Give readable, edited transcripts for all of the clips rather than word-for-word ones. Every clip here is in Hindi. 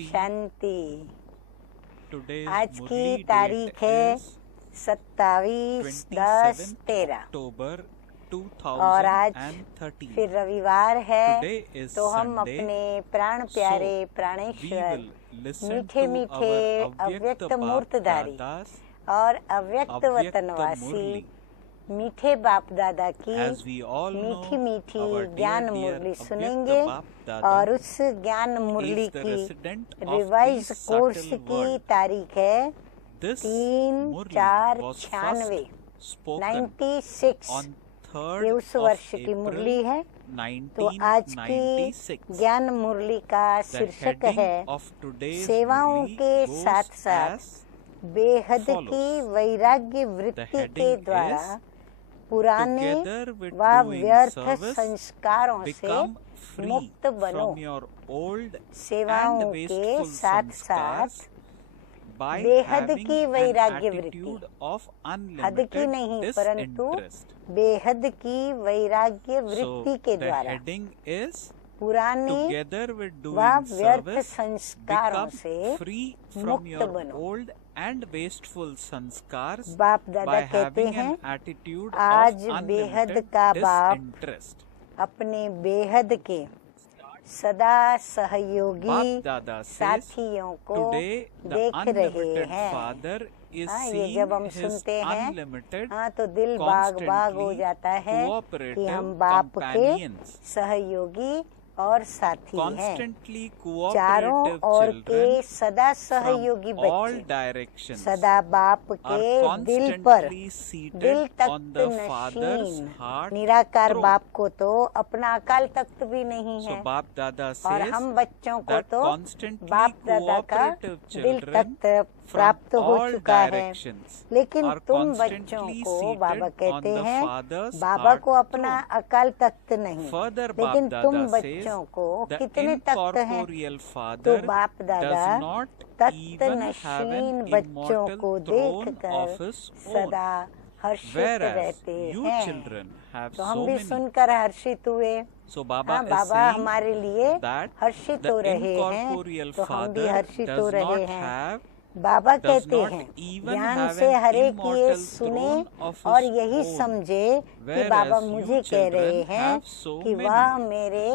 शांति। Today's आज की Murli तारीख date है is 27/10/13 October और आज 2013. फिर रविवार है। Today is तो हम Sunday. अपने प्राण प्यारे We प्राणेश्वर will listen मीठे to मीठे our अव्यक्त Avyakta मूर्तधारी Bapdadas, और अव्यक्त Avyakta वतनवासी Murli. मीठे बाप दादा की As we all know, मीठी मीठी our ज्ञान dear मुरली Avyakta सुनेंगे Bapdada और उस ज्ञान मुरली is the की resident of revise this course subtle की world. तारीख है This 3/4/96 was first spoken 96। on ये 3rd उस of वर्ष की मुरली April है। तो आज की 1996. ज्ञान मुरली का The शीर्षक heading है of today's सेवाओं Murli के goes साथ साथ as बेहद follows. की वैराग्य The वृत्ति के heading द्वारा is पुराने Together with व doing व्यर्थ service, संस्कारों से become free मुक्त बनो। from your old सेवाओं and के wasteful साथ साथ sanskars by बेहद having की an वैराग्य वृत्ति, attitude of हद की unlimited नहीं परंतु disinterest. बेहद की वैराग्य So वृत्ति के the द्वारा heading is पुराने Together with व doing व्यर्थ service, संस्कारों become से free from मुक्त your बनो। old and wasteful sanskars बाप दादा by कहते having हैं an attitude आज of बेहद unlimited का बाप disinterest. अपने बेहद के सदा सहयोगी Bap Dada says, साथियों को Today the देख रहे unlimited हैं। Father is हाँ, ये seeing जब हम his सुनते हैं unlimited, हाँ तो दिल बाग बाग हो constantly जाता है कि cooperative हम बाप के companions. सहयोगी और साथी हैं। Constantly चारों cooperative ओर के children सदा from सहयोगी all बच्चे directions सदा बाप are के दिल पर constantly seated दिल on Takht the Father's Nashin heart निराकार throne. बाप को तो अपना अकाल तख्त भी नहीं So है Bap Dada और says हम बच्चों को that तो constantly बाप दादा का cooperative दिल children तख्त from प्राप्त हो all चुका है। directions लेकिन are तुम बच्चों constantly को seated बाबा on कहते the हैं Father's बाबा heart को अपना throne. अकाल तख्त नहीं, Further, लेकिन Bap तुम Dada बच्चों says को the कितने तख्त हैं। incorporeal तो Father बाप दादा does not Takht even have Nashin an बच्चों को immortal throne देखकर of his own, सदा हर्षित whereas रहते you हैं। children have तो हम so भी many. सुनकर हर्षित हुए। So Baba हाँ, is बाबा saying हमारे लिए that हर्षित the हो रहे हैं incorporeal तो हम भी Father हर्षित हो does रहे not हैं। have, बाबा does कहते not हैं even ध्यान have से an हर एक ये immortal सुने throne of और his यही own, समझे कि whereas बाबा you मुझे कह रहे children हैं have so कि many. वह मेरे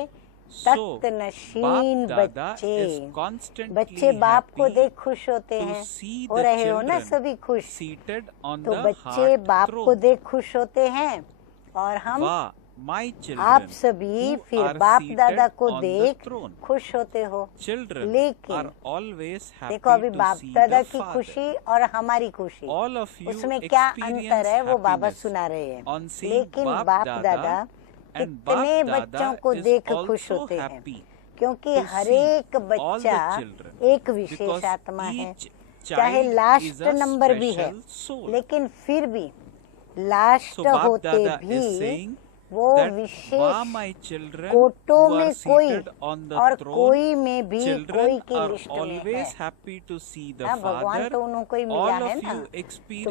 So तख्त नशीन Bap Dada बच्चे is constantly बच्चे बाप को happy देख खुश होते to हैं। see हो the रहे हो ना children सभी खुश। seated on तो the बच्चे heart बाप को throne. देख खुश होते हैं और हम Wow, my आप children सभी who फिर are बाप दादा seated को on the देख throne. खुश होते हो। Children लेकिन are always देखो happy अभी to बाप see दादा the की Father. खुशी और हमारी खुशी All of you उसमें क्या experience अंतर है वो बाबा happiness सुना रहे हैं। on seeing लेकिन Bap बाप Dada, दादा and कितने Bap बच्चों Dada को is देख खुश also होते हैं happy क्योंकि to हर see एक all the बच्चा children एक विशेष because आत्मा है। each चाहे child is last a number भी है special soul. लेकिन फिर भी लास्ट So Bap होते Dada भी is saying वो that विशेष wah my children कोटों who में are कोई seated on the और throne, कोई में भी कोई children की are लिस्ट में है। always happy to see the हाँ, भगवान Father. तो उनको ही मिला All है of ना। you तो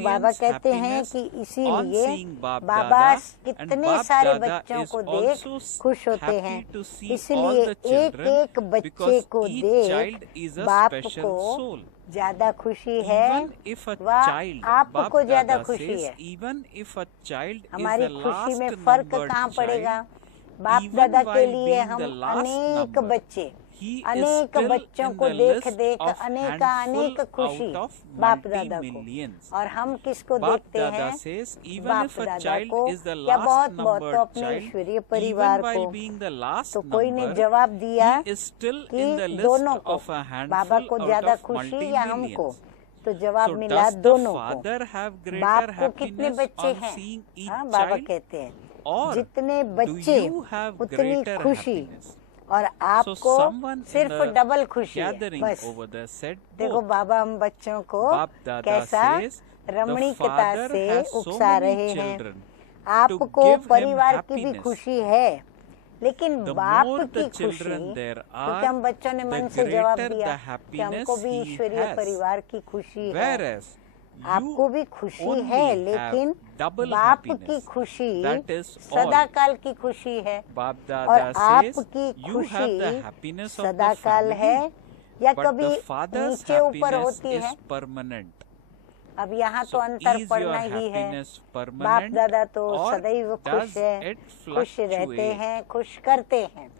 बाबा experience कहते हैं happiness कि on इसीलिए seeing Bap Baba Dada, and कितने Bap सारे Dada बच्चों is को देख also खुश होते हैं। happy to see all इसलिए the एक children एक बच्चे because को each देख child is a बाप special को soul. ज्यादा खुशी है Even if a व child, आपको Bap ज्यादा Dada खुशी says, है। even if a child is हमारी the खुशी last में फर्क numbered कहाँ पड़ेगा? child, बाप even दादा के while लिए being हम the last अनेक number, बच्चे he is अनेक still बच्चों in को the देख list देख of अनेक handful खुशी out of बाप दादा को। multi-millions. और हम किसको Bap देखते Dada हैं? says even बाप if a दादा child को is the या last बहुत बहुत तो numbered अपने child, ईश्वरीय even परिवार while को। being the last तो कोई ने number, जवाब दिया he is still कि in the list दोनों को, of a बाबा handful को out ज्यादा of खुशी या हमको? multi-millions. तो जवाब So मिला does the दोनों को। Father have बाप greater को कितने happiness बच्चे on हैं? seeing each हाँ, बाबा child, कहते हैं or जितने do बच्चे you have उतनी greater खुशी happiness? और So आपको someone in सिर्फ the डबल खुशी है gathering बस। over there said देखो both. बाबा हम बच्चों को Bap Dada कैसा says the रमणीकता Father से has so उकसा many रहे हैं। children to आपको give him परिवार की भी happiness. खुशी है लेकिन The बाप more की the खुशी, children there क्योंकि are, हम बच्चों ने the मन से जवाब greater दिया the कि happiness हमको भी he ईश्वरीय has. परिवार की खुशी है। Whereas आपको भी खुशी only है have लेकिन double बाप की happiness. खुशी That is all. सदाकाल की खुशी है Bap और Dada says आपकी you have the खुशी happiness of the सदाकाल है family, या but कभी the father's नीचे ऊपर happiness होती is है। permanent. अब यहाँ तो So अंतर is your पड़ना ही है। happiness बाप permanent दादा तो or सदैव does खुश है, it खुश रहते fluctuate? हैं, खुश करते हैं।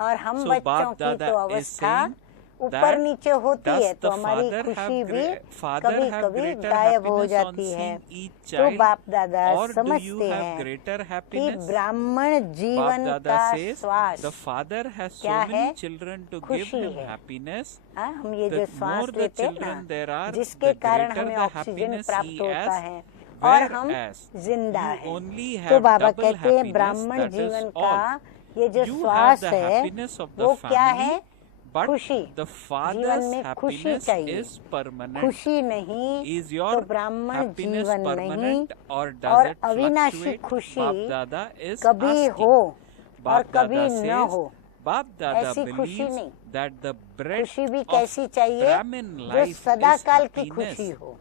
और हम So बच्चों Bap की Dada तो is अवस्था saying ऊपर that नीचे होती does है, तो the हमारी father खुशी have भी father कभी have कभी greater गायब हो happiness on जाती है। seeing each तो child, बाप दादा or do you समझते have हैं greater कि happiness? ब्राह्मण Bap जीवन Dada का says श्वास the father has so क्या many है? children to give खुशी him है। happiness हाँ, हम ये जो that श्वास more the लेते हैं children ना, there are, जिसके the कारण greater हमें the ऑक्सीजन happiness प्राप्त he होता has, है और हम whereas जिंदा you हैं। only तो have बाबा double कहते हैं happiness, ब्राह्मण that is जीवन all. का ये जो You have श्वास the है happiness of the वो क्या family, है? but खुशी। the जीवन father's में खुशी happiness चाहिए, is permanent. खुशी नहीं Is your तो ब्राह्मण happiness जीवन नहीं। permanent or और does it अविनाशी fluctuate? खुशी Bap Dada is कभी asking. हो और Bap कभी Dada न says, हो। Bap Dada ऐसी खुशी believes नहीं। that the bread खुशी भी of कैसी चाहिए? Brahmin जो life सदा is काल की happiness. खुशी हो,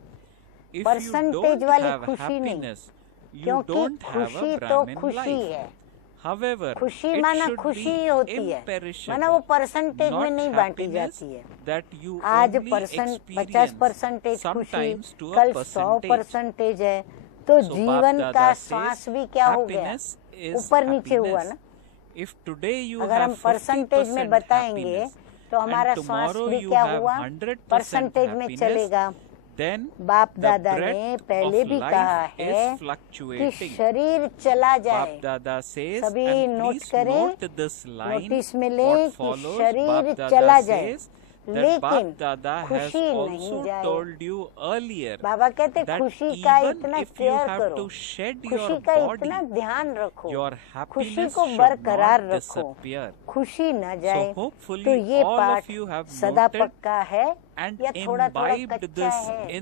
If you परसेंटेज don't वाली have खुशी नहीं, happiness, you क्योंकि don't have खुशी a तो Brahmin खुशी life. है। However, खुशी it माना should खुशी be ही होती है, imperishable, माना वो परसेंटेज में not नहीं बांटी happiness जाती है। that you आज only 50% experience खुशी, sometimes to a कल percentage. 100% है। तो So जीवन Bap का Dada श्वास says भी क्या हो गया? happiness is ऊपर नीचे हुआ happiness. ना। If today you अगर हम have परसेंटेज में 50% बताएंगे happiness तो हमारा and श्वास tomorrow भी you क्या have हुआ? 100% परसेंटेज में happiness, चलेगा। then बाप the दादा ने breadth पहले of भी कहा life है is कि fluctuating. शरीर चला जाए। Bap Dada says, सभी and नोट please करें, note this line, नोटिस में ले what कि follows. शरीर Bap चला Dada जाए, says that लेकिन Bap Dada has खुशी नहीं also जाए। told you earlier बाबा कहते that खुशी का even इतना if you केयर have करो, to shed खुशी your का body, इतना ध्यान रखो, your खुशी happiness को should बरकरार not रखो, disappear. खुशी न जाए। So hopefully तो ये all पाठ of you have सदा noted पक्का है and या थोड़ा थोड़ा imbibed कच्चा this है?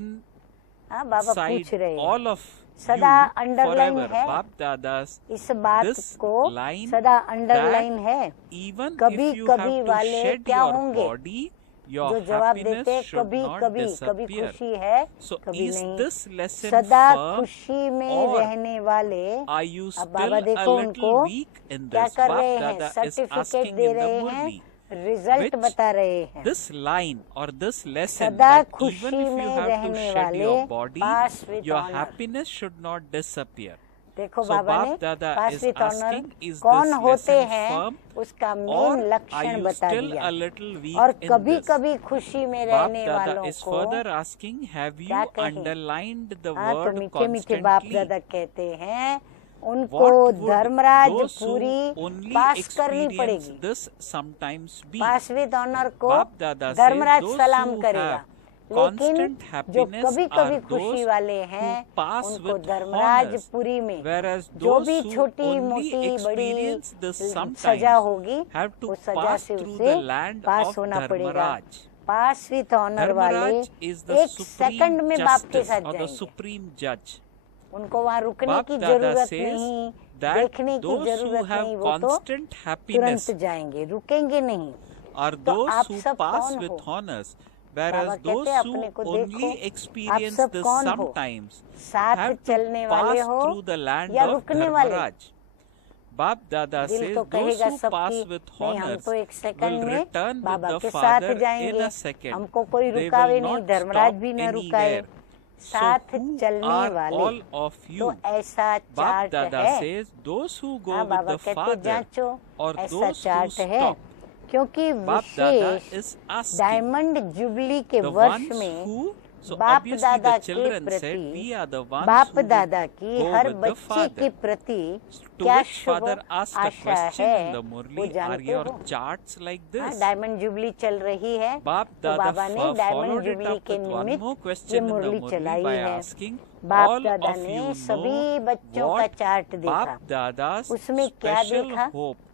हाँ, बाबा inside पूछ रहे हैं। all of सदा you अंडरलाइन forever. है Bap Dada's इस बात this को, line सदा अंडरलाइन है। even कभी if you have कभी to वाले shed क्या your होंगे body, your जो जवाब happiness देते should कभी not कभी, कभी disappear. खुशी है So कभी is नहीं। this lesson सदा firm, खुशी में or रहने वाले are you अब still बाबा a देखो little उनको weak in क्या this? कर Bap रहे हैं, Dada is certificate asking they in the रहे हैं, Murli, रिजल्ट which बता रहे हैं। this line or this lesson सदा that even खुशी if you में have to रहने shed वाले your body, pass with your honor। happiness should not disappear. देखो So बाबा ने Bap Dada pass is with honour asking, is कौन this होते lesson हैं firm, उसका or मेन are लक्षण you बता still दिया। a little weak और in कभी this? कभी खुशी में Bap रहने Dada वालों is को further asking, have you क्या कहें? underlined the हाँ, तो word मीठे मीठे बाप constantly? दादा कहते हैं उनको What would Dharmaraj those who पूरी only पास करनी experience पड़ेगी। this sometimes be? Pass with honour को Bap Dada says Dharmraj those सलाम who करेगा, have लेकिन constant जो happiness कभी कभी are खुशी those वाले who हैं pass उनको with धर्मराज honors, पुरी में whereas जो those भी who छोटी only मोटी बड़ी experience this सजा sometimes होगी have to वो सजा pass से through उसे the land पास of होना पड़ेगा। Dharmaraj. पास विथ ऑनर वाले Dharmaraj is the एक सेकंड supreme में बाप के justice साथ or the जाएंगे, supreme judge. उनको वहाँ रुकने Bap की Dada जरूरत says नहीं, that देखने की those who जरूरत have नहीं, वो तो constant happiness तुरंत जाएंगे, रुकेंगे नहीं। are तो those आप who सब pass कौन with हो? honors, बाबा whereas कहते those हैं who अपने को only देखो, आप experience सब this कौन हो? sometimes साथ have to चलने वाले pass हो through the land या of रुकने वाले? Dharmaraj. Bap Dada दिल says तो those कहेगा who सबकी pass with नहीं, हम honors तो एक will सेकंड में return with बाबा the के साथ Father in जाएंगे, a second. हमको कोई They रुकावे will नहीं, not धर्मराज stop भी न रुकाए। anywhere. So साथ who चलने are वाले all of तो you? ऐसा Bap चार्ट Dada है। says those who go हाँ, with बाबा the कहते Father जांचो, or ऐसा those who चार्ट है, stop. क्योंकि Bap Dada विशेष is asking डायमंड जुबली के the वर्ष ones में who, so बाप obviously दादा the के children said प्रति, we are the ones बाप who दादा की go हर with the बच्चे के Father. प्रति To क्या which Shubh Father asked a Asha question है in the वो Murli, are जानते your हो? charts like हाँ, this? डायमंड जुबली चल रही है, Bap तो Dada बाबा ने diamond followed it jubilee up के with one निमित्त more ये question in the Murli Murli चलाई by है। asking बाप all दादा of ने you सभी know बच्चों का what चार्ट देखा, Bap Dada's उसमें क्या special देखा hope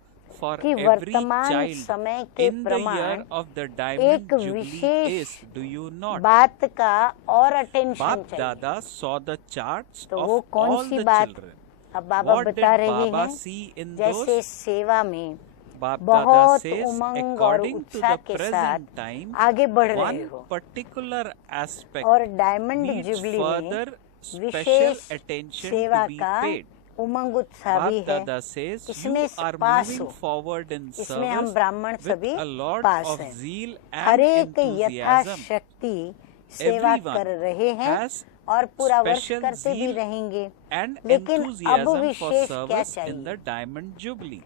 for कि every वर्तमान child समय के in the year प्रमाण of the Diamond एक Jubilee wishes is, do you not? बात का और अटेंशन Bap चाहिए। Dada saw the charts तो of वो कौन all सी the बात children. अब बाबा What did बता रहे Baba हैं, see in जैसे those? सेवा में Bap Dada बहुत says, उमंग और according to उत्साह the के साथ present time, आगे बढ़ रहे one हो, particular aspect और डायमंड needs जुबली में further special विशेष attention सेवा to be का paid. उमंग उत्साह भी Bap है, Dada says, इसमें you are पास moving हो, forward in इसमें हम service ब्राह्मण with सभी a lot पास of हैं। zeal हर and एक enthusiasm. यथाशक्ति सेवा Everyone कर रहे हैं has और पूरा वर्ष special करते भी zeal रहेंगे। and लेकिन अब enthusiasm for विशेष क्या service in चाहिए? the Diamond Jubilee.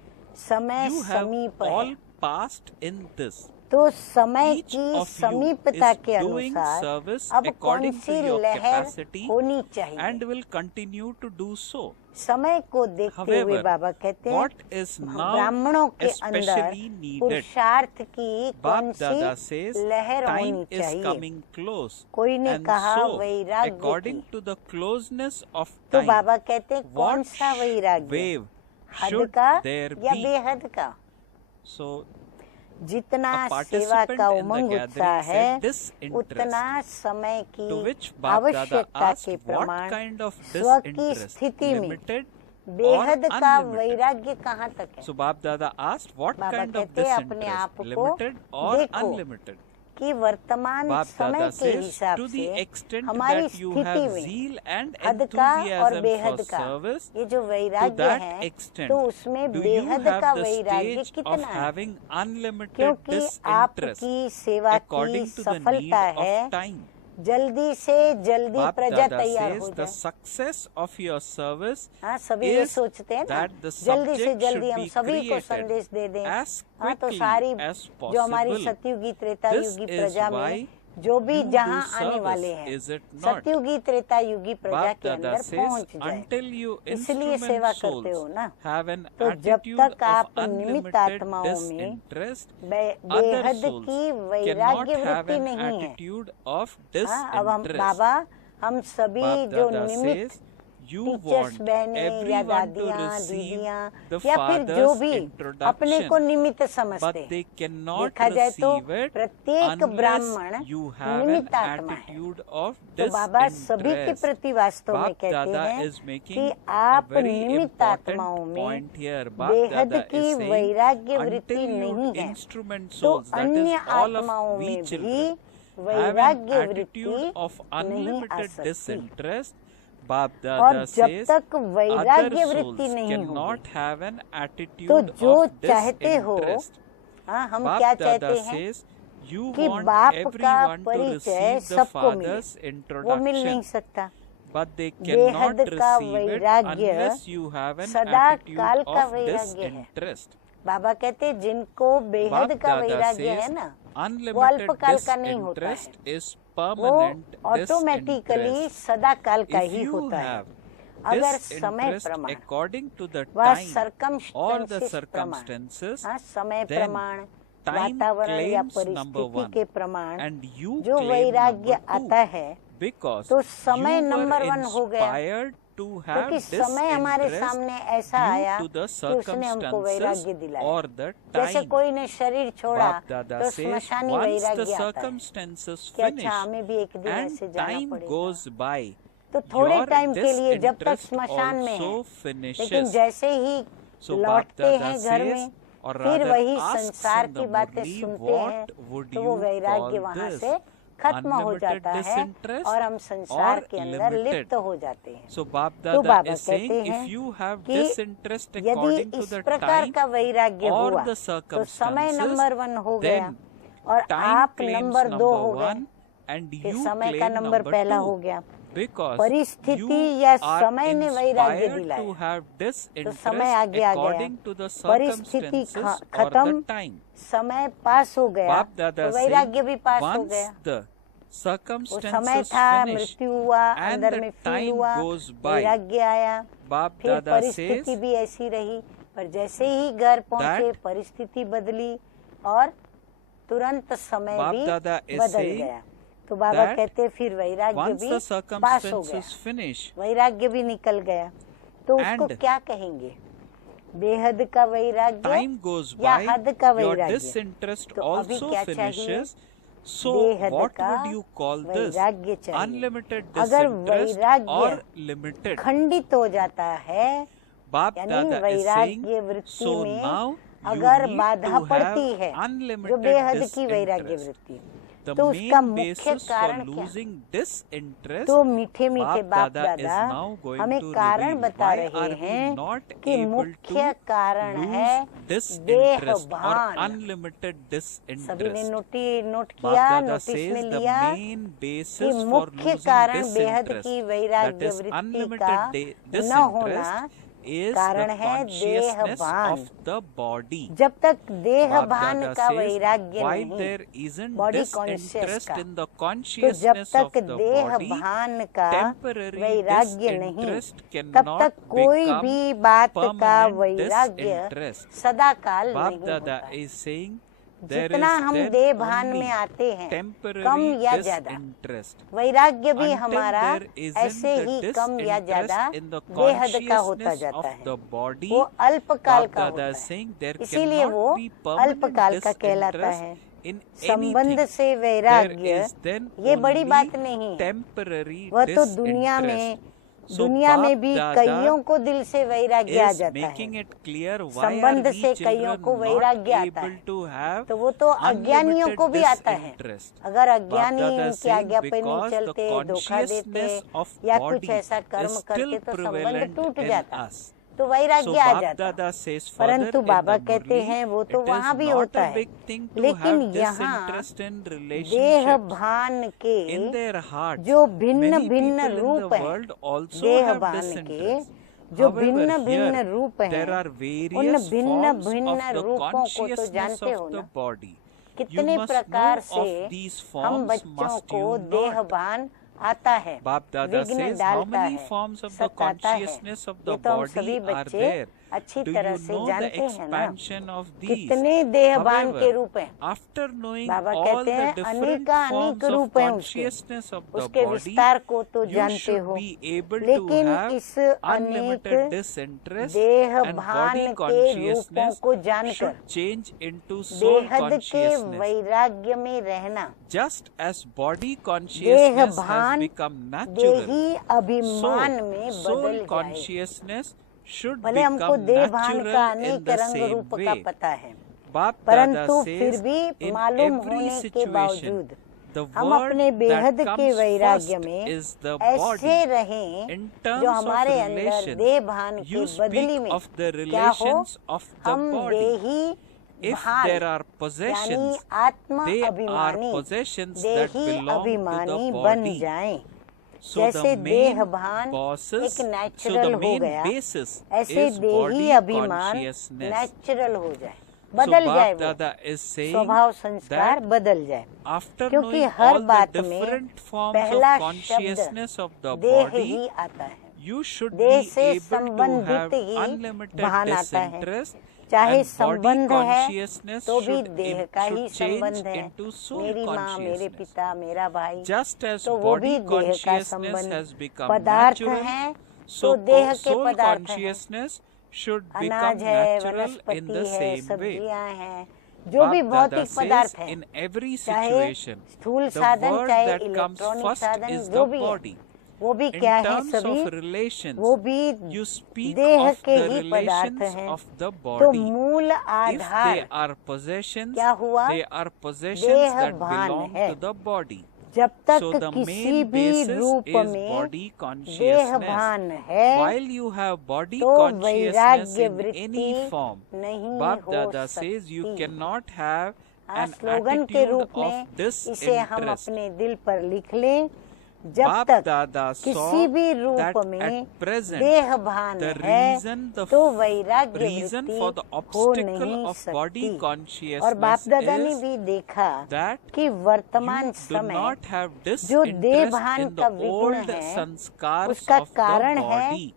समय You have समीप all है, passed in this. तो समय Each की of you समीपता is के doing अनुसार service अब कौन according to सी your लहर capacity होनी चाहिए। and will continue to do so. समय को देखते हुए However, बाबा कहते हैं what is now ब्राह्मणों के अंदर especially needed, पुरुषार्थ की कौन Bap Dada सी says, लहर time होनी is चाहिए। coming close. कोई ने And कहा so, वैराग्य according की, to the closeness of तो time, बाबा कहते हैं कौन what सा वैराग्य, wave हद should का there या be? बेहद का। So, जितना a सेवा participant का in the उमंग gathering उत्साह said है, disinterest, उतना समय to की which Bap Dada आवश्यकता asked के what प्रमाण kind of स्व की disinterest, स्थिति में limited or बेहद का unlimited? वैराग्य कहाँ तक है। So Bap Dada asked what Baba kind of कहते हैं अपने disinterest, आप को limited or देखो unlimited? कि वर्तमान Bap समय Dada के says, हिसाब to the से extent हमारी that you स्थिति have में zeal and हद का और enthusiasm बेहद for का service, ये जो to वैराग्य that है, extent, तो उसमें do you बेहद have का the वैराग्य stage of कितना है, having unlimited क्योंकि disinterest आपकी सेवा की according to the need सफलता है, of time? जल्दी से जल्दी Bap प्रजा Dada तैयार हो says the जाए। success of your service हाँ, सभी ये is सोचते हैं ना, that the जल्दी से subject जल्दी should हम be सभी को created संदेश दे दें। as हाँ, तो quickly सारी as जो हमारी possible. सतयुगी This त्रेतायुगी is प्रजा why में जो भी you do जहाँ आने service, वाले हैं, is it not? सतयुगी त्रेतायुगी प्रजा Bap के Dada अंदर says, पहुँच जाए। until you इसलिए instrument सेवा करते हो souls ना। have an तो जब attitude तक of आप निमित्त unlimited आत्माओं में disinterest, बेहद other souls की cannot वैराग्य have वृत्ति an नहीं है। attitude of हाँ, अब हम disinterest. बाबा हम सभी Bap जो Dada निमित्त says, you टीचर्स want बहनें या everyone to दादियाँ receive दीदियाँ the या फिर जो father's भी अपने को introduction, निमित्त but समझते they हैं। cannot देखा जाए तो receive it प्रत्येक unless ब्राह्मण you have an निमित्त आत्मा है। attitude of तो बाबा सभी के disinterest. प्रति वास्तव में Bap कहते Dada हैं is making कि a आप very निमित्त important आत्माओं में point here. Bap बेहद Dada की is saying, वैराग्य वृत्ति until नहीं you है, instrument तो souls, that अन्य is all आत्माओं of we में भी children, have an वैराग्य attitude वृत्ति of नहीं आ unlimited सकती। disinterest. Bap और Dada जब says, तक other वैराग्य souls वृत्ति नहीं cannot होगी, have an attitude तो जो of चाहते हो, disinterest. हाँ, हम Bap क्या Dada चाहते हैं says, you कि want बाप का everyone to परिचय receive the सबको मिले, father's वो मिल नहीं introduction, सकता। but they बेहद cannot का receive it वैराग्य unless you have an सदा attitude काल का of वैराग्य है। disinterest. बाबा कहते हैं जिनको बेहद Bap का Dada वैराग्य है says, ना, वो unlimited अल्पकाल का नहीं होता है, disinterest is वो permanent ऑटोमेटिकली disinterest. सदा काल का If ही you होता है। have अगर समय disinterest प्रमाण according to the व time or the circumstances प्रमाण, circumstances, हाँ, समय then प्रमाण, time वातावरण या claims number परिस्थिति one के प्रमाण and you जो claim वैराग्य number two, आता है, because तो समय you नंबर were 1 हो गया, inspired to have क्योंकि समय हमारे disinterest सामने ऐसा आया due to the कि उसने हमको वैराग्य circumstances दिलाया। or the जैसे time. कोई ने शरीर छोड़ा Bap Dada तो says, स्मशानी once the वैराग्य आता है circumstances कि finish अच्छा हमें भी एक दिन and ऐसे जाना time पड़ेगा। goes by, तो थोड़े your टाइम के लिए जब तक disinterest स्मशान में है, also लेकिन finishes. जैसे ही So Bap लौटते Dada हैं घर says, में, or फिर rather वही asks संसार in की the बातें Murli, सुनते हैं, what would तो वो you वैराग्य call वहाँ this? से खत्म हो Unlimited जाता है disinterest और हम संसार or के अंदर limited? लिप्त हो जाते हैं। So Bap तो Dada बाबा is saying, कहते हैं if you have कि disinterest यदि according to इस the प्रकार time का वैराग्य or हुआ the तो समय circumstances, नंबर 1 हो गया then और time आप claims नंबर 2 number हो गए, one and फिर you समय का claim नंबर number पहला 2. हो गया। Because परिस्थिति you या are समय ने वैराग्य inspired दिलाया, to have तो समय आगे आ गया, according to the परिस्थिति circumstances or the खत्म, time. समय पास हो गया, Bap Dada तो वैराग्य said, भी पास हो once गया। the वो समय circumstances था, finish मृत्यु हुआ, and अंदर the में फील time हुआ, goes by, वैराग्य आया, Bap फिर Dada परिस्थिति says भी ऐसी रही, पर जैसे ही घर पहुंचे that परिस्थिति बदली और तुरंत समय Bap भी Dada is बदल saying गया। तो बाबा that कहते फिर वैराग्य once भी the पास हो गया, circumstances finish वैराग्य भी निकल गया, तो उसको and क्या कहेंगे? बेहद का वैराग्य time goes या by, हद का your वैराग्य? disinterest तो अभी also क्या चाहिए? finishes. So बेहद what का would you call this? वैराग्य चाहिए। Unlimited अगर disinterest वैराग्य or limited? खंडित हो जाता है, Bap यानी Dada is वैराग्य saying, वृत्ति so में now you अगर need बाधा to पड़ती have है, जो unlimited बेहद की वैराग्य disinterest. वृत्ति, the तो उसका main मुख्य basis for कारण क्या? losing disinterest, तो मीठे मीठे बाप Dada is दादा now going हमें to कारण reveal बता why रहे are we हैं not कि able मुख्य to कारण है lose disinterest or देहभान। unlimited सभी ने disinterest. नोट Bap किया, Dada नोटिस में says the लिया main कि basis for मुख्य losing कारण बेहद disinterest, की that वैराग्य is वृत्ति का unlimited न होना disinterest, is कारण the है consciousness देहभान। of the body. जब तक Bap देहभान Dada का says वैराग्य while नहीं, there isn't body conscious disinterest का, in the तो जब consciousness तक of the body, देहभान का temporary वैराग्य नहीं, disinterest तब cannot तक कोई become भी बात का permanent वैराग्य disinterest. सदाकाल Bap नहीं Dada होता। is saying there जितना is हम then देहभान only में आते हैं, कम temporary या ज्यादा, disinterest. वैराग्य भी Until हमारा there isn't ऐसे ही the कम या ज्यादा disinterest in the बेहद का होता consciousness जाता of है, the body, वो अल्पकाल Bap का Dada होता is है, saying there इसीलिए वो cannot be permanent अल्पकाल का कहलाता disinterest है। in संबंध anything. से There वैराग्य is then ये बड़ी only बात नहीं है, temporary वह तो दुनिया में disinterest. So दुनिया में Bap भी Dada कईयों को दिल से वैराग्य आ is जाता making है, it clear why are संबंध we से कईयों children को not वैराग्य आता able है, to have तो वो तो अज्ञानियों को भी unlimited आता है। disinterest. अगर Bap अज्ञानी Dada उनकी saying आज्ञा पे नहीं because the चलते, धोखा देते consciousness of या कुछ body ऐसा कर्म is करते still तो संबंध prevalent टूट in जाता, us. तो So वैराग्य आ Bap जाता। Dada says further परंतु in बाबा the कहते Murli, हैं वो तो it is वहाँ भी not होता a है, big thing to लेकिन have यहाँ disinterest in relationships. देहभान के In their hearts, जो भिन्न many भिन्न people in रूप the हैं, world also have देहभान के disinterest. जो However, भिन्न भिन्न here रूप हैं, there are उन various भिन्न forms भिन्न of the रूपों को तो consciousness जानते of हो the ना, body. You कितने must प्रकार know से of these हम forms, बच्चों must को you not? देहभान आता है, Bap Dada विघ्न says how डालता many है, forms of the सताता है। consciousness of ये the तो हम सभी body are बच्चे there. अच्छी Do तरह you से know the जानते हैं ना, expansion of these? कितने देहभान के However, रूप हैं। after knowing बाबा all कहते the हैं different अनेकानेक forms of रूप हैं उसके, consciousness of the उसके body, विस्तार को तो you जानते should हो, be able to लेकिन have इस अनेक unlimited disinterest, and देहभान body के रूपों consciousness को जानकर should change into soul बेहद के consciousness. वैराग्य में रहना, Just as body consciousness has देहभान become natural, देही अभिमान में so soul बदल जाए। consciousness should भले हमको become देहभान का natural in अनेक the रंग same रूप का way. पता है, Bap Dada परंतु फिर says भी in मालूम every होने के situation, बावजूद the हम word अपने बेहद that के comes वैराग्य first में is the ऐसे body. रहें In terms जो of हमारे अंदर relations, देहभान के you बदली speak में of the क्या हो, relations of the हम body. देही If भान there are यानी possessions, आत्म they are अभिमानी possessions that देही belong to अभिमानी the बन body. जाएं। So जैसे the main देहभान bosses, एक so the नेचुरल हो main गया, basis ऐसे is देही body अभिमान consciousness. नेचुरल हो जाए, So बदल जाए, Bap वो Dada is saying स्वभाव संस्कार that बदल जाए, after क्योंकि knowing हर all the बात में different forms पहला of consciousness of the शब्द देह body, ही आता है, you should देह be से able to have संबंधित ही unlimited भान आता है, disinterest, चाहे and body संबंध है consciousness तो भी should देह का ही should change संबंध है, into soul मेरी माँ, मेरे consciousness. पिता, मेरा भाई, Just as तो वो भी body देह का consciousness संबंध, has become पदार्थ natural, हैं so तो देह के soul पदार्थ हैं, consciousness should अनाज become है, natural in वनस्पति the है, same way. सब्जियां हैं, जो भी Bap Dada भौतिक says पदार्थ हैं, in every चाहे situation, स्थूल the साधन word चाहे that comes इलेक्ट्रॉनिक first साधन is जो the भी है, body. वो भी In क्या है, terms सभी of relations, वो भी you speak देह of के the ही पदार्थ relations हैं, of the तो body. मूल If Aadhaar they are possessions, क्या हुआ, they are possessions that देहभान belong है। to the body. जब तक So the किसी main भी basis रूप is में body consciousness. देहभान है While you have body तो consciousness वैराग्य in वृत्ति any form, नहीं Bap हो Dada says you सकती। cannot have an स्लोगन के attitude रूप of में इसे हम disinterest. अपने दिल पर लिख लें, जब Bap तक Dada किसी saw भी that रूप में at present देहभान the है reason, the तो वैराग्य reason वृत्ति for the हो obstacle नहीं of body सकती। और consciousness बाप दादा ने is भी देखा that कि वर्तमान you do समय not have जो disinterest देहभान in का the विघ्न old है, sanskars उसका of the कारण है body.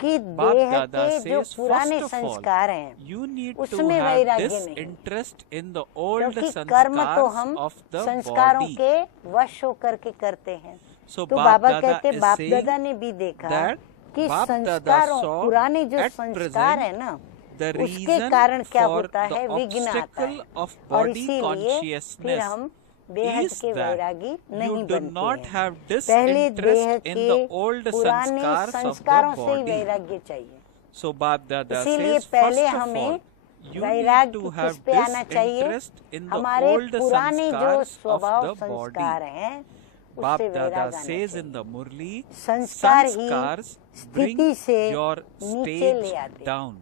कि Bap देह Dada के जो says, पुराने first of all, संस्कार हैं you need to उसमें have वैराग्य नहीं, disinterest in the old क्योंकि कर्म तो sanskars हम of the संस्कारों body. के वश होकर के करते हैं। So तो Bap बाबा Dada कहते is बाप saying दादा ने भी देखा that कि Bap Dada संस्कारों saw पुराने जो at संस्कार present है ना, the उसके reason कारण क्या for होता the है, विघ्न आता obstacle है, of और body इसीलिए फिर consciousness हम बेहद is के that वैरागी नहीं you do not बनते हैं। have पहले देह disinterest in the के old पुराने sanskars of संस्कारों the से ही body. वैराग्य चाहिए, So Bap Dada इसीलिए says, पहले first of हमें all, You need वैराग्य to किस have पे आना चाहिए? disinterest in the हमारे old पुराने जो sanskars of स्वभाव the संस्कार body. हैं उससे Bap वैराग Dada आना says चाहिए। in the Murli, संस्कार ही sanskars bring स्थिति से your नीचे ले stage आते हैं। down.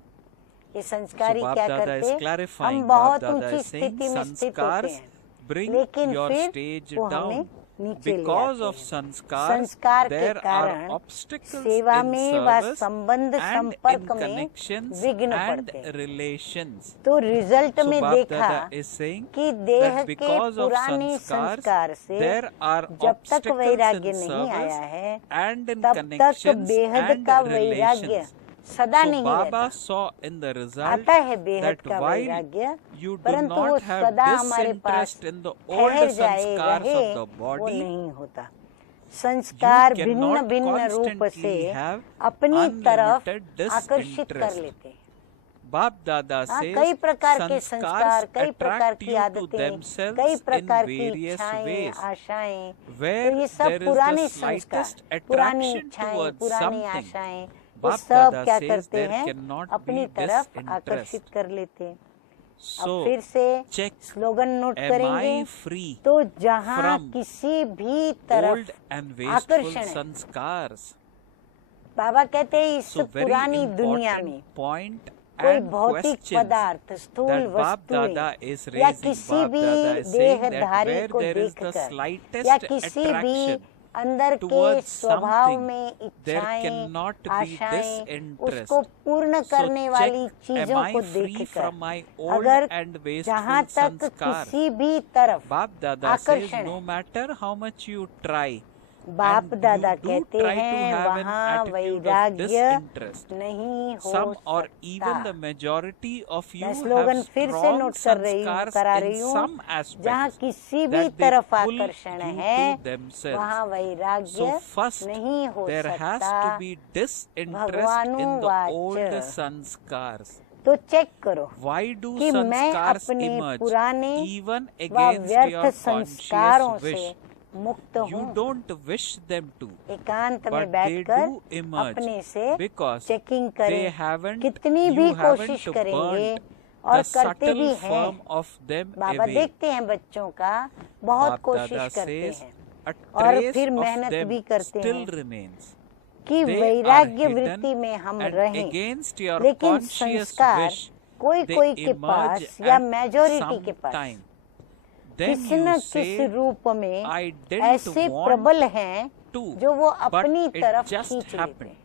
ये So संस्कारी Bap क्या Dada करते is हैं? clarifying, हम Bap बहुत Dada ऊंची is saying स्थिति में स्थित होते sanskars हैं, bring लेकिन your फिर stage वो हमें down. नीचे ले Because आते of हैं। sanskars, संस्कार के there are कारण obstacles सेवा in में व service संबंध and in संपर्क में connections विघ्न and पड़ते हैं। relations. तो रिजल्ट So में Bap देखा Dada is saying कि देह that के because of पुराने sanskars, संस्कार से there are जब तक obstacles वैराग्य in नहीं service आया है and in तब तक connections बेहद and का वैराग्य relations. सदा So नहीं Baba रहता। saw in the result आता है बेहद that का while वैराग्य, you do परंतु वो not have सदा हमारे पास disinterest in the old ठहर जाए sanskars रहे of the वो body, नहीं होता। you संस्कार भिन्न cannot भिन्न रूप से constantly have अपनी तरफ unlimited आकर्षित कर disinterest. लेते हैं। Bap Dada हाँ, says कई प्रकार के संस्कार, sanskars कई प्रकार attract की you to आदतें, themselves कई in प्रकार की various इच्छाएं, ways. आशाएं, Where तो ये there सब is पुराने the संस्कार, slightest पुरानी attraction इच्छाएं, towards पुरानी something, आशाएं, ये Bap सब Dada क्या says करते there हैं? cannot अपनी be तरफ disinterest. आकर्षित कर लेते हैं। अब So फिर से check, स्लोगन नोट am करेंगे। I free तो जहाँ from किसी भी old तरफ and wasteful आकर्षण है, sanskars? बाबा कहते हैं इस So very पुरानी दुनिया में important point कोई and भौतिक questions पदार्थ, स्थूल that Bap Dada वस्तुएं is या raising. किसी Bap भी Dada is saying that देहधारी where को there is the देखकर slightest या किसी भी attraction अंदर के towards स्वभाव something, में there इच्छाएं, cannot be आशाएं, disinterest. उसको पूर्ण So करने check, वाली am चीजों I को free देखकर from my old अगर and जहाँ wasteful तक sanskar? किसी भी तरफ Bap Dada says आकर्षण no है, matter how much you try, बाप and दादा you do कहते try to हैं have an वहाँ attitude of वैराग्य disinterest. नहीं हो Some or even the सकता। majority of you मैं have स्लोगन फिर से strong नोट कर रही हूँ, sanskars करा in रही हूँ, some जहाँ aspects किसी भी that they तरफ pull आकर्षण you है to themselves. वहाँ वैराग्य So first, नहीं हो there has सकता। to be disinterest in the भगवानुवाच। old sanskars. तो चेक करो Why do कि मैं sanskars अपने emerge पुराने even व against व्यर्थ your संस्कारों conscious wish? से मुक्त You हूँ। don't wish them to, एकांत में but they बैठकर do emerge अपने से because चेकिंग they करें। haven't, कितनी भी you haven't कोशिश करेंगे burnt और the करते भी subtle हैं। form of them Baba away. देखते हैं बच्चों का, बहुत Bap कोशिश Dada करते says हैं a और trace फिर of मेहनत them भी करते still हैं remains. कि They are वैराग्य hidden वृत्ति में हम and रहें, against your लेकिन conscious संस्कार wish, कोई they कोई के पास emerge या at मेजोरिटी के some पास time. Then किसी न you किसी say, रूप में I didn't ऐसे want प्रबल हैं to, जो वो but अपनी it तरफ just खींच लेते happened. हैं।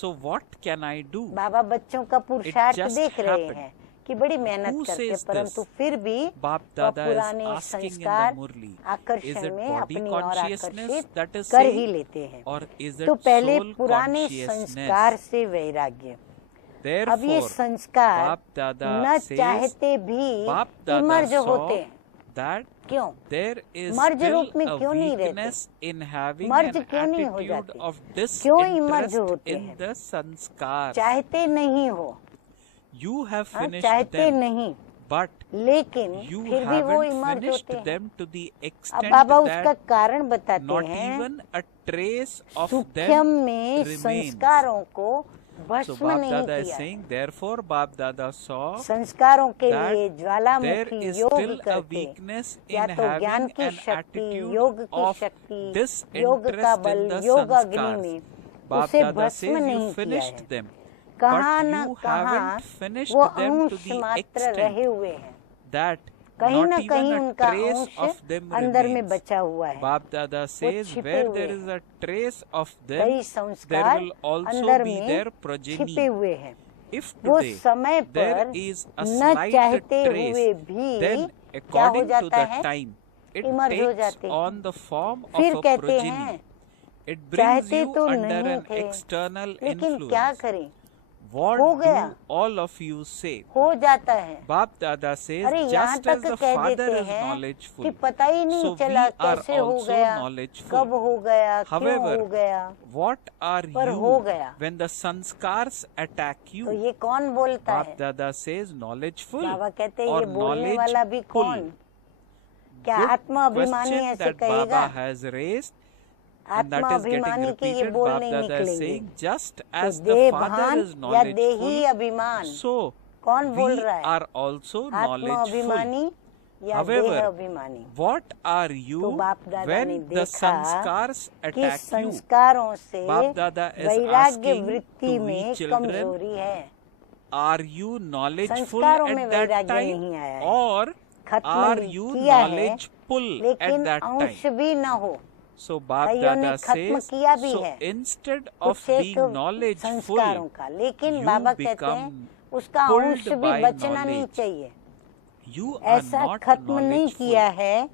So what can I do? बाबा बच्चों का पुरुषार्थ just देख रहे happened. हैं कि बड़ी मेहनत Who करते हैं, says परंतु this? फिर भी Bap वह Dada is पुराने asking in the संस्कार Murli, is आकर्षण it में body अपनी ओर consciousness आकर्षित that is कर ही saying, लेते हैं। or is तो it पहले soul पुराने संस्कार consciousness? से वैराग्य, अब ये Therefore, संस्कार Bap Dada न says, चाहते भी Bap Dada इमर्ज saw होते हैं। that क्यों? there is मर्ज still रूप में a क्यों नहीं रहते? weakness in having merge an क्यों नहीं हो attitude जाते? of क्यों इमर्ज disinterest होते in हैं? the sanskars. चाहते नहीं हो, You have हाँ, finished चाहते them, नहीं, but लेकिन you फिर भी वो haven't इमर्ज finished होते हैं। them to the अब extent बाबा उसका that कारण बताते not हैं, even a trace of सूक्ष्म them में remains. संस्कारों को So भस्म Bap नहीं Dada is किया है। saying, therefore Bap Dada saw संस्कारों के that लिए there ज्वालामुखी is योग still a करके weakness या in तो ज्ञान having की an शक्ति, attitude योग की of शक्ति, योग का disinterest बल, in the योग अग्नि sanskars. में Bap उसे Dada भस्म says नहीं you किया है। finished them, कहाँ but न you कहाँ haven't finished वो them to अंश the मात्र extent रहे हुए हैं, that कहीं not न कहीं even a उनका trace अंश of them अंदर में remains. बचा हुआ है। Bap Dada says छिपे where हुए there हैं। is a trace of them, कई there संस्कार will also अंदर be में their छिपे progeny. हुए हैं। If वो today समय there पर is a न slight चाहते trace, हुए भी then क्या हो according to जाता the है, time, it इमर्ज हो takes जाते हैं। on the form फिर of a कहते progeny. हैं It brings चाहते you तो under नहीं an थे, external लेकिन क्या influence. करें, What हो do गया, all of you say? हो जाता है। Bap Dada says, अरे यहाँ just as तक the कह father देते is हैं knowledgeful, कि पता ही नहीं so we चला are कैसे हो also गया, knowledgeful. कब हो गया, क्यों However, हो गया, what are पर हो you गया। when the sanskars attack तो you? ये कौन बोलता Bap है? Dada says knowledgeful बाबा कहते हैं or ये बोलने वाला भी knowledgeful. कौन? क्या Good आत्मा अभिमानी question ऐसे that कहेगा? Baba has raised, and that आत्मा is getting अभिमानी के ये repeated. बोल Bap नहीं Dada is निकलेंगे। saying, just तो as the father देहभान is या देही knowledgeful, अभिमान so कौन बोल We रहा है? are also आत्म knowledgeful. अभिमानी या However, देह अभिमानी? What are तो you बाप दादा when ने the देखा sanskars कि attack you? संस्कारों से बाप दादा is वैराग्य asking वृत्ति to we में children, कमजोरी है। Are you knowledgeful संस्कारों में at that वैराग्य time, नहीं आया है। or खत्म are you किया है, knowledgeful at लेकिन that अंश time? भी न हो। So Bap कईयों ने Dada खत्म says, किया भी so है instead of कुछ एक being knowledgeful, संस्कारों का, लेकिन you बाबा कहते हैं become उसका pulled अंश भी by बचना नहीं knowledge. चाहिए। You are ऐसा not खत्म नहीं knowledgeful. किया है।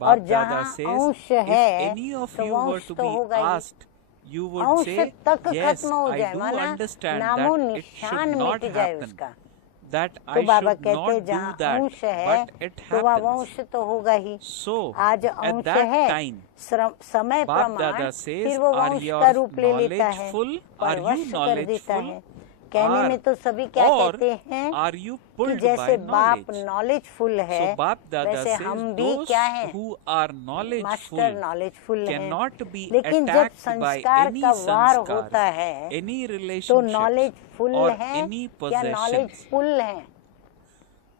और Bap Dada जहाँ says, अंश if है any of तो you were अंश to तो be होगा ही। asked, you would अंश say, तक yes, खत्म हो I जाए, do माना understand नामो that it should निशान not मिट जाए happen, उसका। that तो I बाबा should कहते not do जहाँ that, अंश है but it तो वह happens. वंश तो होगा ही। So, आज at अंश that है, time, समय Bap प्रमाण Dada says, फिर वो are वंश you का रूप ले लेता है, knowledgeful? Are you परवश कर देता knowledgeful? है। कहने में तो सभी क्या Or कहते हैं are you कि pulled जैसे by बाप knowledge? नॉलेजफुल है So Bap Dada वैसे says, हम भी those क्या हैं, who are master knowledgeful knowledgeful हैं। cannot be लेकिन जब attacked by संस्कार any का वार sanskars, होता है any तो relationships, नॉलेजफुल or हैं any या possessions. नॉलेजफुल हैं।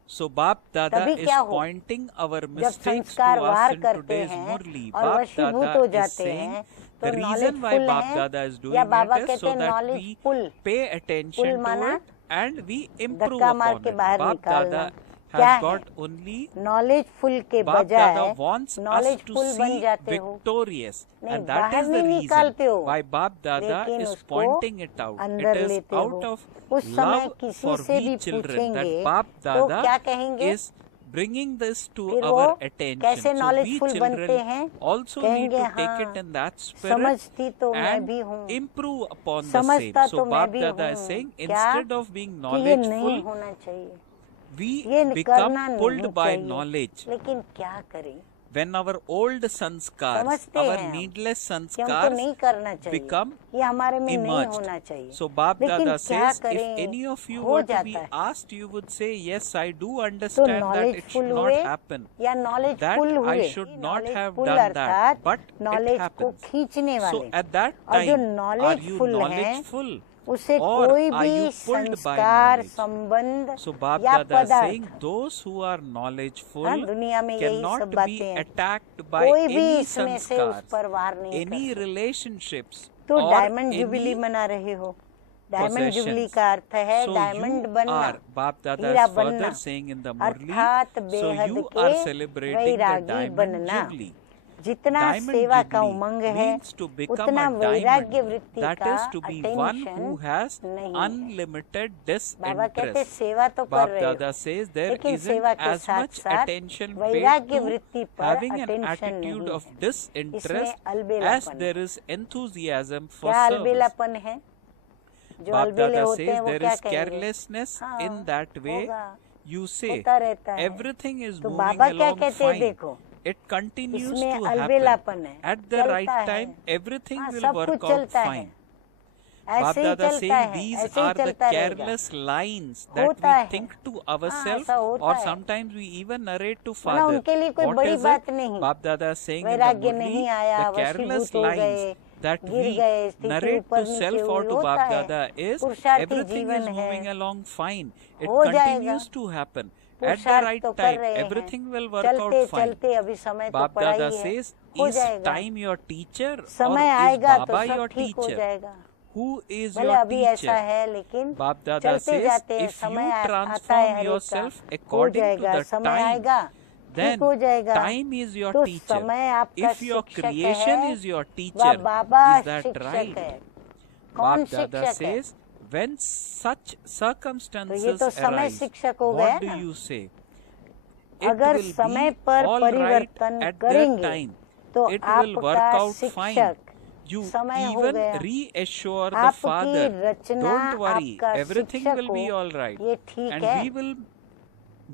So Bap Dada तभी is क्या हो, pointing our जब mistakes to संस्कार us वार in करते today's हैं Murli. और Bap वशीभूत Dada हो is जाते saying हैं तो the reason why knowledgeful Bap हैं, Dada is doing या बाबा it is कहते so हैं that we knowledgeful. pay attention पुल to माना it and we improve धक्का मार upon के it. बाहर Bap निकालना। Dada क्या has है? got only नॉलेजफुल के Bap बजाय Dada wants us to knowledgeful बन see जाते हो, victorious, नहीं and that बाहर is the नहीं reason निकालते हो, why Bap Dada लेकिन is उसको pointing it out. अंदर It is लेते out हो। of उस समय love किसी for से भी we children पूछेंगे that Bap तो क्या Dada कहेंगे? is bringing this to फिर our वो attention. कैसे So we नॉलेजफुल बनते children हैं? also need कहेंगे to take हाँ, it in that spirit समझती तो मैं and भी हूँ, improve upon the same. समझता So तो मैं Bap भी Dada हूँ, is saying क्या instead of being कि ये नहीं knowledgeful, होना चाहिए, we ये become करना pulled नहीं by चाहिए, knowledge. लेकिन क्या करें? When our old sanskars, समझते our हैं हम needless कि हमको sanskars नहीं करना चाहिए, become ये हमारे में नहीं emerged. होना चाहिए। So Bap लेकिन Dada क्या says, if करें, any of you हो were to be जाता है। asked, you would say, yes, I do तो understand that it knowledgeful should not हुए happen. या That नॉलेजफुल I हुए, should not have knowledgeful done that, अर्थात but it नॉलेज को happens. खींचने So वाले, at that और जो time, are you नॉलेजफुल हैं knowledgeful? उसे or कोई are भी you pulled by संस्कार knowledge? संबंध So Bap या Dada is saying, पदार्थ, those who are knowledgeful हाँ, दुनिया में यही सब cannot be बातें हैं, attacked by कोई भी any इसमें से उस sanskars, पर वार नहीं कर any सकता। relationships, तो or डायमंड जुबली any मना रहे हो, डायमंड जुबली possessions. का अर्थ है So डायमंड you बनना, are, Bap Dada हीरा is further बनना, saying in the Murli, अर्थात so बेहद you are के celebrating the वैरागी Diamond बनना। Jubilee. जितना Diamond सेवा का Jubilee उमंग है means to become उतना a वैराग्य diamond. वृत्ति That का is to be one who attention has नहीं है। unlimited बाबा कहते disinterest. सेवा तो कर Bap रहे हो, Dada says there लेकिन isn't सेवा के as साथ much साथ attention paid वैराग्य to वृत्ति पर having an अटेंशन attitude नहीं of है। disinterest इसमें अलबेलापन as there is enthusiasm for क्या service. अलबेलापन है? जो Bap अलबेले Dada होते हैं says वो there क्या is कहेंगे? carelessness हाँ, in that way. होगा, You say होता रहता है। everything is तो moving बाबा क्या along कहते हैं? fine. देखो It continues इसमें to happen. अलबेलापन है, At the चलता right है, time, everything हाँ, will सब work कुछ out चलता है, fine. Bap ऐसे ही Dada चलता saying है, these ऐसे ही are the चलता रहेगा। careless lines that होता we है, think to हाँ, ourselves, ऐसा होता or है। sometimes we even narrate to मतलब father. उनके लिए कोई What बड़ी is बात it? नहीं, Bap Dada is saying in the वैराग्य Murli, नहीं आया, the careless वशीभूत हो lines गए, that गिर we गए, स्थिति narrate ऊपर to नीचे self or हुई, to होता Bap है, Dada is पुरुषार्थी everything जीवन is है, moving along fine. It हो जाएगा, continues to happen. At the पुरुषार्थ right तो कर time, रहे हैं, everything will work चलते out fine. चलते अभी समय तो Bap पड़ा Dada ही है, says, हो is जाएगा, time your teacher or समय is आएगा तो Baba सब your ठीक हो teacher? जाएगा। Who is भले your अभी ऐसा teacher? है लेकिन Bap Dada चलते says, जाते हैं, if समय you आता है transform हर एक का, yourself हो according to जाएगा, the समय time, आएगा, then ठीक हो जाएगा। time is your तो teacher. समय आपका If your शिक्षक creation है, is your वह teacher, बाबा is that शिक्षक right? है। कौन Bap Dada शिक्षक है? says, when such तो ये circumstances तो समय arise, शिक्षक हो गया what do ना? you say? It अगर will समय be पर all right परिवर्तन at that करेंगे time. तो It will work आपका out fine. शिक्षक You समय हो even गया, reassure the आपकी father, रचना don't worry, आपका everything शिक्षक will be हो, all right, ये ठीक and है। we will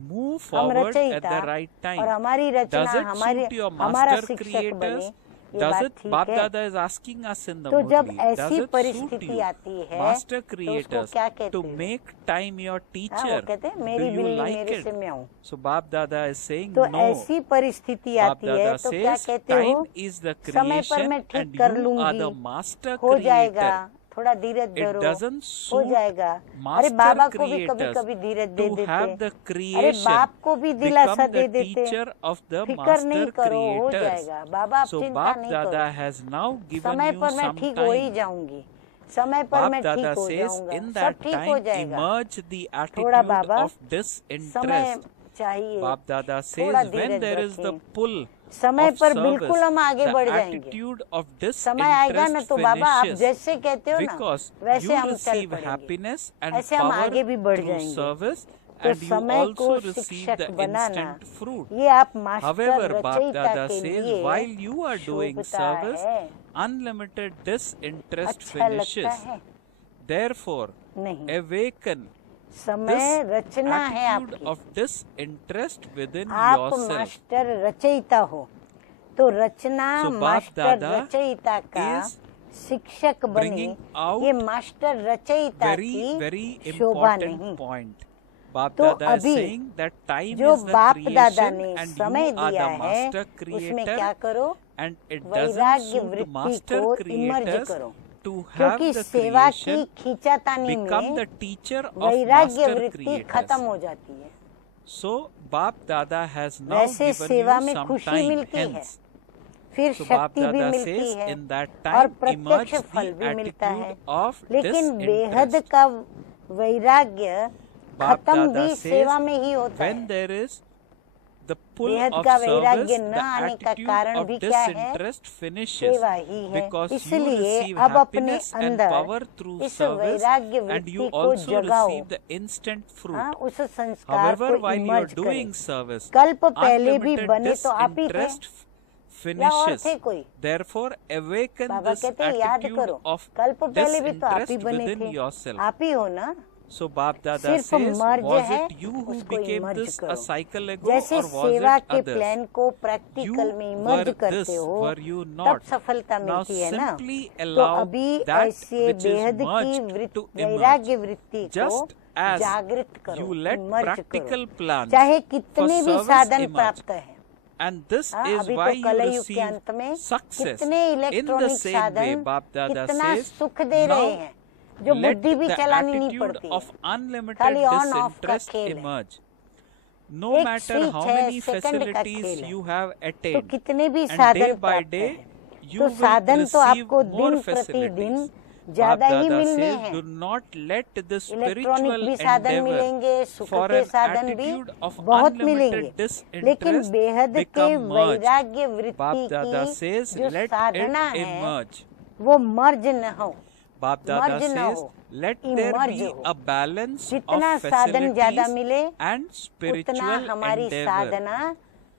move हम forward at रचयिता the right time. और हमारी रचना Does it हमारे suit your हमारा master शिक्षक बने, creators? ये Does बात it? ठीक Bap है। Dada is asking us in the तो जब Murli. Does ऐसी it suit परिस्थिति you, आती है master तो उसको creators, क्या कहते to हैं? make time your हाँ, वो teacher? कहते हैं Do मेरी you बिल्ली like मेरे से it? म्याऊं। So Bap Dada is saying तो no. ऐसी परिस्थिति Bap आती है Dada तो क्या says कहते हो? time is the समय पर creation मैं ठीक and कर you are the लूंगी, master हो जाएगा, creator. थोड़ा धीरज It धरो, doesn't हो suit जाएगा। अरे master बाबा को भी कभी creators कभी धीरज दे to have देते, the अरे creation बाप को भी दिलासा become दे the देते, teacher of the फिकर नहीं master करो, हो creators. जाएगा बाबा, आप So चिंता Bap नहीं Dada करो, has now given समय you पर मैं some ठीक हो ही time. जाऊंगी, समय पर Bap मैं ठीक Dada हो says जाऊंगा, in सब that ठीक हो time जाएगा। emerge the थोड़ा attitude बाबा of समय disinterest. चाहिए, Bap Dada थोड़ा says when Dheeraj there is the रखें, pull समय of पर service, बिल्कुल हम आगे the बढ़ जाएंगे। attitude of समय आएगा ना disinterest तो बाबा आप finishes जैसे कहते हो ना because वैसे you हम चल receive पड़ेंगे, happiness and ऐसे हम power आगे भी बढ़ through जाएंगे। service तो and you समय also को receive शिक्षक the बनाना, instant fruit. ये आप मास्टर However, Bap रचयिता Dada के says लिए while you are doing शोभता service, है, unlimited disinterest अच्छा लगता finishes. है, Therefore, नहीं, awaken समय this रचना है attitude आपकी, of disinterest within आप yourself. मास्टर रचयिता हो, तो रचना So, Bap मास्टर Dada रचयिता का is शिक्षक बने, bringing out ये मास्टर रचयिता very की शोभा नहीं। important point. Bap तो Dada is अभी saying that time जो is the बाप दादा creation ने and समय you are दिया the है master उसमें क्या creator करो, and it doesn't वैराग्य suit वृत्ति master को इमर्ज creators करो, to have क्योंकि the सेवा की creation खींचातानी become में the teacher of वैराग्य master वृत्ति creators. खत्म हो जाती है। So Bap Dada has now वैसे given सेवा you में some खुशी time मिलती है, hence. फिर So Bap शक्ति भी Dada मिलती says है in that और time प्रत्यक्ष emerge फल the भी मिलता है, attitude of लेकिन बेहद disinterest. का वैराग्य Bap खत्म Dada भी says सेवा में ही होता when है। there is the pull बेहद of का service, वैराग्य न the आने का attitude कारण of भी क्या है, disinterest finishes सेवा ही है। because you इसलिए receive अब अपने happiness and अंदर power through इस service वैराग्य and वृत्ति you को also जगाओ, receive the instant हाँ, fruit. उस संस्कार However, को while you are emerge doing करें। service, कल्प पहले भी unlimited बने तो आप ही थे disinterest या और finishes. थे कोई? Therefore, awaken बाबा this कहते हैं याद attitude करो, of कल्प पहले भी तो आप ही disinterest बने within थे, yourself. आप ही हो ना। So Bap Dada सिर्फ says, मर्ज was है, it you who उसको became इमर्ज this करो। a cycle ago जैसे or was सेवा it के others? प्लान को प्रैक्टिकल में You इमर्ज were करते this, हो, were you तब not? सफलता Now मिलती है ना। simply तो allow अभी that ऐसे which is बेहद की merged to वैराग्य emerge. वृत्ति को Just as जागृत करो, you let इमर्ज practical करो, plans चाहे for कितने भी service साधन emerge. प्राप्त है। And this हाँ, is अभी why तो you कलयुग के receive अंत में success. कितने In the electronic same way, साधन Bap Dada कितना says, सुख दे रहे हैं, जो let बुद्धि भी the चलानी नहीं attitude पड़ती of है, unlimited खाली ऑन ऑफ का disinterest खेल है। emerge. No एक matter स्विच how है, many सेकंड का facilities खेल है। you have तो attained, कितने भी and साधन day by प्राप्त day हैं, you तो will साधन तो receive आपको more दिन प्रतिदिन facilities. ज्यादा Bap ही Dada मिलने says, हैं। do not let the electronic spiritual भी साधन endeavor मिलेंगे, सुख for के an साधन भी attitude of बहुत unlimited मिलेंगे, लेकिन disinterest बेहद के become merged. वैराग्य Bap वृत्ति Dada की says, जो let साधना it है emerge. वो मर्ज न हो, Bap Dada मर्ज न says, हो, let there इमर्ज be हो। a balance जितना of साधन ज्यादा facilities मिले and उतना spiritual हमारी endeavor. साधना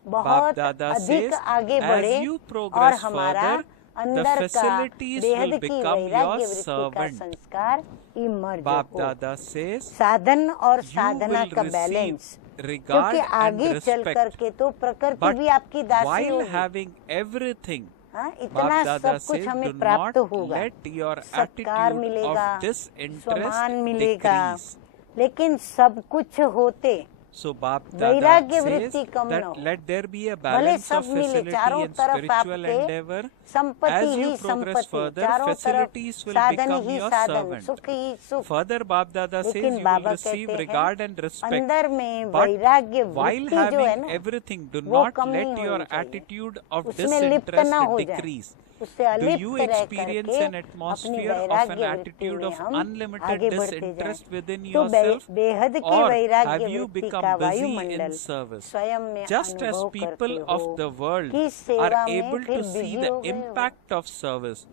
Bap बहुत Dada अधिक says, आगे as बढ़े you और progress हमारा further, the अंदर का facilities बेहद will की become वैराग्य your वृत्ति का servant. संस्कार इमर्ज Bap हो। Dada says, साधन और you साधना will का receive बैलेंस, regard क्योंकि and आगे चल respect. करके तो प्रकृति But भी आपकी दासी while होगी। having everything, हाँ, Bap इतना Dada सब कुछ says, हमें do प्राप्त not होगा, let your सत्कार attitude मिलेगा, of disinterest सम्मान मिलेगा, decrease. लेकिन सब कुछ होते So Bap Dada वैराग्य says वृत्ति कम न that हो। let there be a भले balance सब of मिले, facility चारों and तरफ spiritual आपके endeavor. संपत्ति As you ही progress संपत्ति, further, चारों तरफ facilities will साधन become ही your साधन, servant. सुख ही सुख। Further, Bap Dada says लेकिन you will बाबा receive कहते regard हैं and respect. अंदर में But वैराग्य while वृत्ति जो है having ना everything, do वो not कम नहीं let your होनी चाहिए, attitude of उसमें लिप्त disinterest ना हो जाए, decrease. उससे Do अलिप्त you रह experience करके an अपनी atmosphere of an वैराग्य वृत्ति attitude में of हम unlimited आगे बढ़ते disinterest जाएं। within तो yourself? बेहद के Or वैराग्य have you वृत्ति become का busy वायुमंडल in service? स्वयं में Just as अनुभव people करते of हो the world कि are सेवा में able फिर to see बिजी the हो गए हो। impact of service,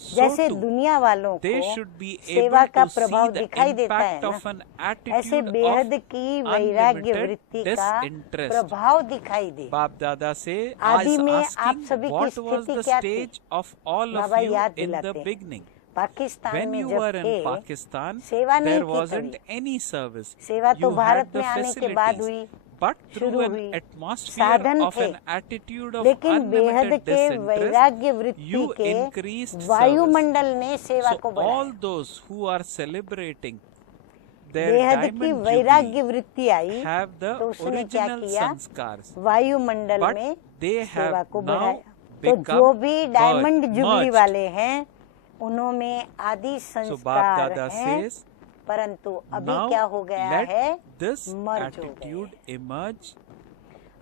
so जैसे too दुनिया वालों they को should be सेवा able का to see प्रभाव the दिखाई देता है impact ना, of an ऐसे attitude बेहद of की वैराग्य unlimited वृत्ति का disinterest. प्रभाव दिखाई दे। Bap Dada say, आदि is में आप asking सभी की what was स्थिति the क्या थी? stage of all of Baba you याद in the दिलाते हैं। beginning. पाकिस्तान When में you जब were in थे Pakistan, सेवा नहीं there थी wasn't कभी, any service. सेवा तो You had भारत the में आने के बाद facilities. हुई, But through शुरू an हुई, atmosphere साधन of थे, an attitude of लेकिन बेहद unlimited के disinterest, वैराग्य वृत्ति you के increased service. वायुमंडल ने सेवा को So बढ़ाया। all those who are celebrating their बेहद की diamond वैराग्य jubilee वृत्ति आई have the तो उसने क्या original किया, sanskars, वायुमंडल but में they सेवा have को now बढ़ाया। तो become जो भी डायमंड जुबली merged. वाले हैं उनमें आदि So Bap संस्कार Dada हैं, says, परंतु अभी क्या हो now गया let है, this मर्ज हो गए। attitude emerge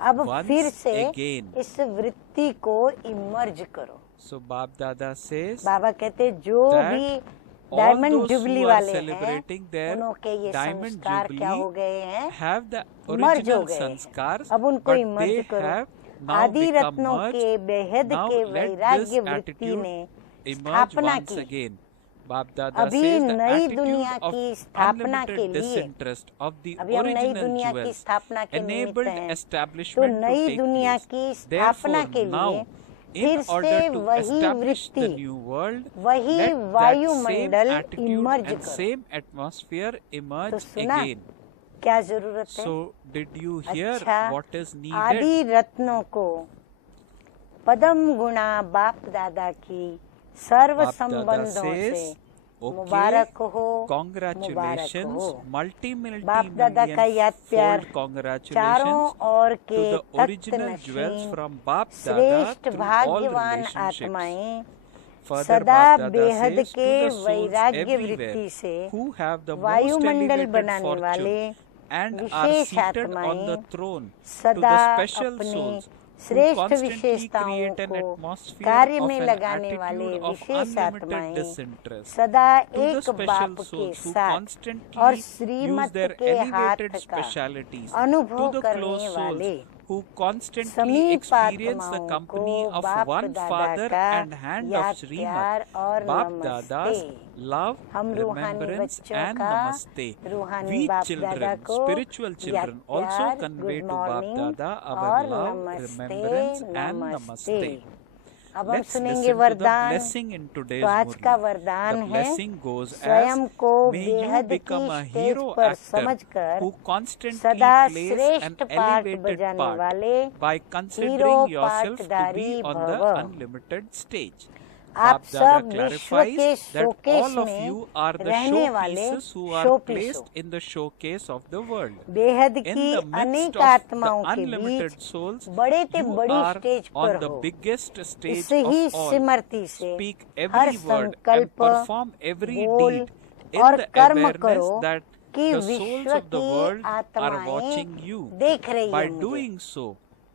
अब once फिर से again. इस वृत्ति को इमर्ज करो। So Bap Dada says बाबा कहते जो that भी all diamond those jubilee who are वाले हैं, celebrating their उनके ये diamond संस्कार क्या हो jubilee गए हैं, have the मर्ज हो original गए। sanskars, अब उनको but इमर्ज they करो। have now आदि become रत्नों के merged. बेहद Now के let this वैराग्य वृत्ति attitude ने emerge स्थापना once की। again. Bap Dada अभी says the नई attitude दुनिया of की स्थापना के unlimited लिए, disinterest of the अभी हम नई original दुनिया की jewels स्थापना के निमित्त enabled हैं, तो establishment to नई take दुनिया place. की स्थापना Therefore के now, लिए in फिर order से to वही establish the वृत्ति, new world, वही let that same वायुमंडल attitude इमर्ज and करो। same atmosphere तो emerge सुना again. क्या जरूरत है? So did you hear अच्छा, what is needed? आदि रत्नों को पदम गुणा बाप दादा की सर्व Bap Dada संबंधों says, से okay, मुबारक हो, मुबारक congratulations, हो। multi-multi बाप दादा का याद प्यार fold congratulations चारों ओर to के the Takht original jewels Nashin from Bap Dada श्रेष्ठ through all भाग्यवान relationships. आत्माएं Further, सदा Bap Dada बेहद says के to the souls वैराग्य everywhere वृत्ति से who have the most वायुमंडल elevated बनाने वाले fortune and are wishes seated on the आत्माएं throne, to सदा the special अपनी souls who श्रेष्ठ constantly विशेषताओं create an को atmosphere कार्य of में an लगाने वाले attitude of विशेष unlimited आत्माएं disinterest. सदा To the एक special बाप के souls who साथ constantly और use श्रीमत their के हाथ elevated का specialities. अनुभव To the करने close souls वाले who constantly समीप experience the आत्माओं company को of बाप one दादा father का and hand याद of प्यार Srimad, और Bap नमस्ते। Dada's love, हम रूहानी remembrance बच्चों and का namaste. रूहानी We बाप दादा children, को spiritual याद children also प्यार, convey good to Bap morning Dada और our love, नमस्ते remembrance and नमस्ते। namaste. अब हम Let's सुनेंगे listen to the वरदान। blessing in today's तो आज का Murli. वरदान The है, blessing goes as, स्वयं को may you बेहद become की a स्टेज hero पर actor समझकर who constantly सदा plays an श्रेष्ठ पार्ट elevated बजाने part वाले by hero considering yourself to पार्टदारी be on the भव। unlimited stage. आप Bap Dada सब विश्व clarifies के that शोकेस all of में you are the रहने वाले showpieces who are शोपीसों। placed in the showcase of the world. बेहद In की the midst अनेक of the आत्माओं के unlimited बीच souls, बड़े ते you बड़ी are स्टेज on पर the हो। biggest stage इससे ही of all. सिमरती से Speak her every word and संकल्प, perform every बोल deed और in the कर्म awareness करो that कि the souls विश्व of the की world are आत्माएं watching you. देख रही By है मुझे। doing so,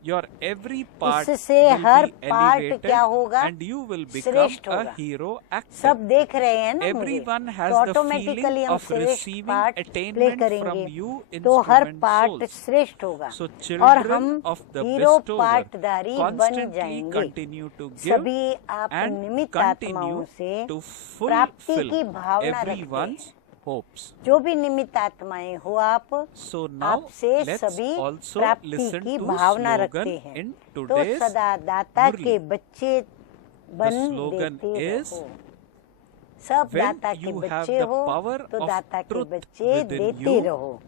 your every part इससे will her be part elevated क्या होगा, and you will become श्रेष्ठ a होगा। hero actor. सब देख रहे हैं ना मुझे, Everyone has तो the ऑटोमेटिकली feeling हम of श्रेष्ठ receiving पार्ट प्ले attainment करेंगे, from you तो हर instrument पार्ट souls. श्रेष्ठ होगा So और हम children of the hero bestower पार्टदारी बन constantly जाएंगे। continue to give सभी आप and निमित्त आत्माओं continue से to प्राप्ति fulfill की भावना रखते हैं। everyone's hopes. जो भी निमित्त आत्माएं हो आप, So now आपसे let's सभी also प्राप्ति listen की to भावना slogan रखते हैं। in तो today's सदा दाता Murli. के बच्चे बन slogan देते is, रहो। सब when दाता के you have बच्चे the हो power तो of दाता के truth बच्चे within देते you, रहो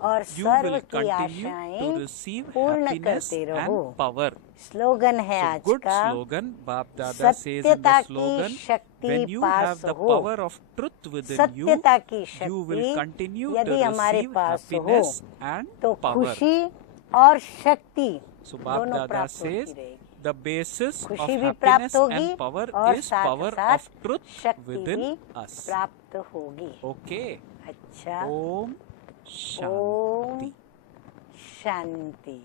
और you सर्व will की continue to आशाएं receive पूर्ण happiness करते रहो। and power. स्लोगन है So आज good का, slogan. Bap Dada says in सत्यता the की slogan, शक्ति when you pass have the हो, power of truth within you, सत्यता की you will शक्ति continue यदि to हमारे receive पास हो happiness and तो power. खुशी और शक्ति So Bap दोनों Dada प्राप्त होती says रहेगी। the basis of खुशी भी happiness प्राप्त होगी and power और is साथ power साथ of truth शक्ति within भी us. प्राप्त होगी। Okay. अच्छा, Om ओम Shanti. शांति।